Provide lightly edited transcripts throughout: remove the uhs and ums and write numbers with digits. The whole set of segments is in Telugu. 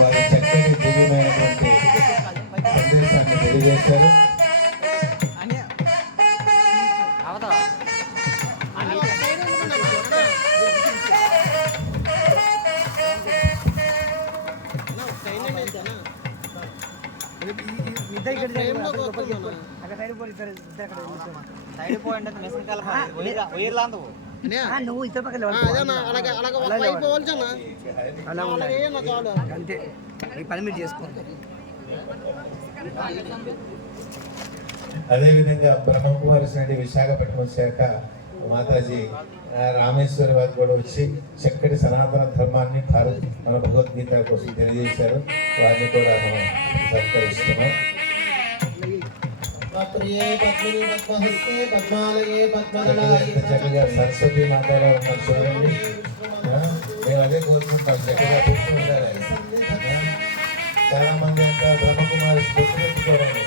వారి చక్కని దివ్యమైనటువంటి సందేశాన్ని తెలియజేశారు. నువ్వు ఇతర పక్కన అంతే ఈ పని మీరు చేసుకో. అదేవిధంగా బ్రహ్మకుమారి శ్రేణి విశాఖపట్నం శాఖ మాతాజీ రామేశ్వరి వారు కూడా వచ్చి చక్కటి సనాతన ధర్మాన్ని మన భగవద్గీత కోసం తెలియజేశారు. వారిని కూడా మనం సత్కరిస్తున్నాం. చక్కగా సరస్వతి మాతాలో ఉన్నారు చూడండి. మేము అదే కోరుకుంటాం, చక్కగా కూర్చుని ఉండాలి. చాలా మంది అంతా బ్రహ్మకుమారి పెట్టుకోవాలి.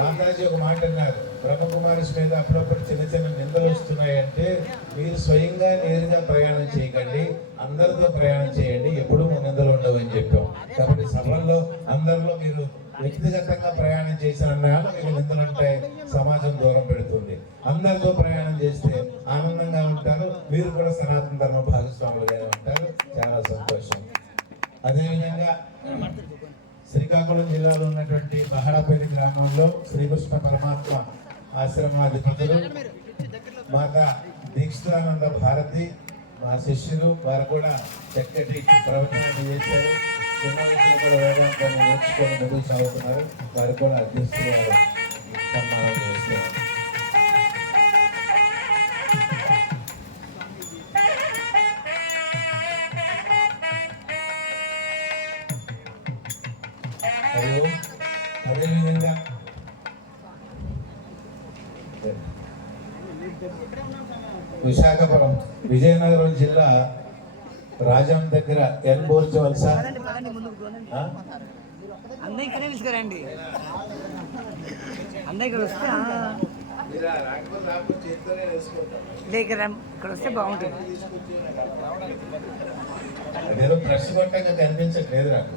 మాతాజీ ఒక మాట అన్నారు, బ్రహ్మకుమారిస్ మీద అప్పుడప్పుడు చిన్న చిన్న నిందలు వస్తున్నాయంటే మీరు స్వయంగా నేరుగా ప్రయాణం చేయకండి, అందరితో ప్రయాణం చేయండి, ఎప్పుడూ నిందలు ఉండవు అని చెప్పాం. కాబట్టి సభల్లో అందరిలో మీరు వ్యక్తిగతంగా ప్రయాణం చేసిన మీకు నిందలు ఉంటాయి, సమాజం దూరం పెడుతుంది. అందరితో ప్రయాణం చేస్తే ఆనందంగా ఉంటారు, మీరు కూడా సనాతన ధర్మ భాగస్వాములుగా ఉంటారు. చాలా సంతోషం. అదేవిధంగా శ్రీకాకుళం జిల్లాలో ఉన్నటువంటి బహడాపల్లి గ్రామంలో శ్రీకృష్ణ పరమాత్మ ఆశ్రమాధిపతులు మాతా దీక్షానంద భారతి మా శిష్యులు వారు కూడా చక్కటి ప్రవచనాన్ని చేశారు. చిన్న వయసులో కూడా వేదాంతాన్ని నేర్చుకొని ముందుకు సాగుతున్నారు. వారు కూడా అధ్యక్షులు సన్మానం చేస్తున్నారు. అదేవిధంగా విశాఖపురం విజయనగరం జిల్లా రాజం దగ్గర ఎన్బోర్జ్ వలస అందరూ ఇక్కడే తీసుకురండి. అందరూ ఇక్కడ వస్తే ఇక్కడ వస్తే బాగుంటుంది. అదేదో బ్రష్ కొట్టగా కనిపించట్లేదు నాకు,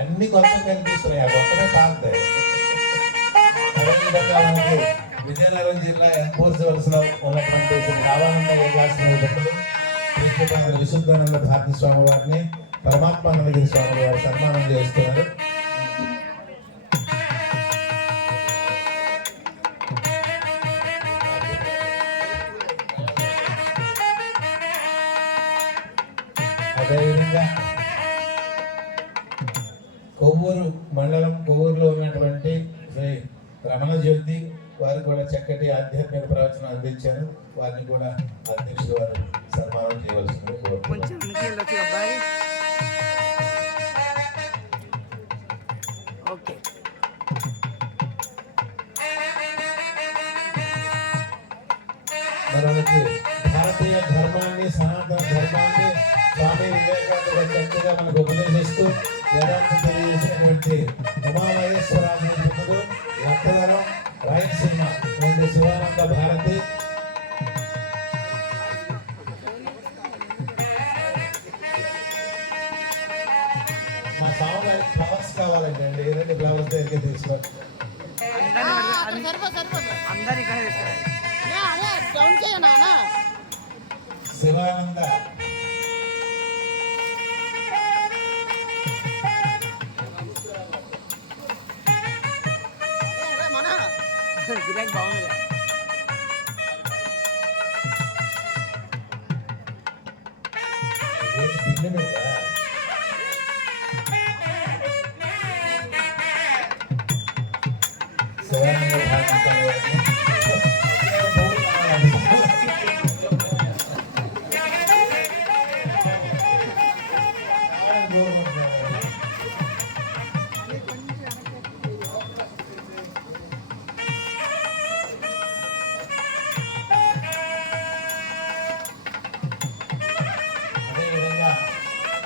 అన్ని కొత్తగా కనిపిస్తున్నాయి, ఆ కొత్తగా తాగుతాయి. విజయనగరం జిల్లా ఎన్బోర్జ్ వలసలో ఉన్నటువంటి రావాలన్న కృష్ణ విశుద్ధానంద భారతి స్వామి వారిని పరమాత్మానందగిరి స్వామి వారు సన్మానం చేస్తున్నారు. అదేవిధంగా కొవ్వూరు మండలం కొవ్వూరులో ఉన్నటువంటి శ్రీ రమణ జ్యోతి వారు కూడా చక్కటి ఆధ్యాత్మిక ప్రవచనం అందించారు. వారిని కూడా అధ్యక్షుడు వారు సన్మానం చేయవలసింది కోరుకుంటున్నాను. మనకి భారతీయ ధర్మాన్ని సనాతన ధర్మాన్ని స్వామి వివేకానంద చక్కగా మనకు ఉపదేశిస్తూ వేదాంతం తెలియజేసినటువంటి ఉమామహేశ్వరాజు లక్కవరం రాయలసీమ శివానంద భారతి మా సాంగ్ ఫ్లవర్స్ కావాలండి అండి, 2 ఫ్లవర్స్ దగ్గర తీసుకోండి. శివానంద గిరాక్ బాగుంది.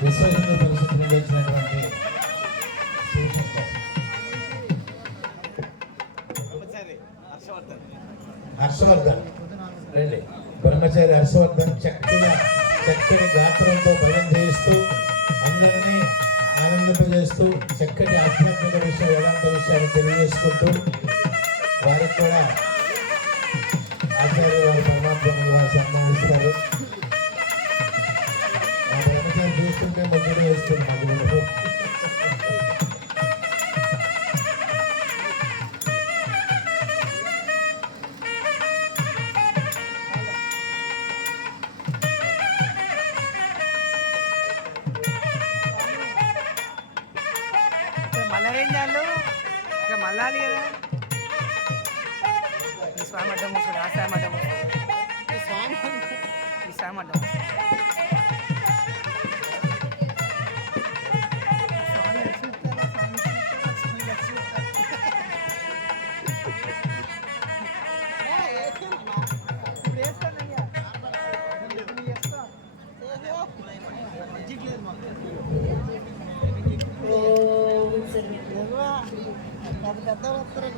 విశ్వ హిందూ పరిషత్ నుండి వచ్చినటువంటి హర్షవర్ధన్ రండి, బ్రహ్మచారి హర్షవర్ధన్ చక్కగా గాత్రంతో బలం చేస్తూ అందరినీ ఆనందింపజేస్తూ చక్కటి ఆధ్యాత్మిక విషయం వేదాంత విషయాన్ని తెలియజేసుకుంటూ వారికి కూడా ఆచార్య వారి పరమాత్మ వారు సన్మానిస్తారు. ఆ బ్రహ్మచారి చూస్తుంటే ముగ్గురు వేస్తుంది నాకు. మళ్ళా ఏం చేయాలి ఇక్కడ మళ్ళాలి కదా ఈ స్వామి అడ్డం వస్తుంది ఆ స్వామి అడ్డం వస్తుంది ఈ స్వామి అడ్డం వస్తుంది పెద్ద వస్తారు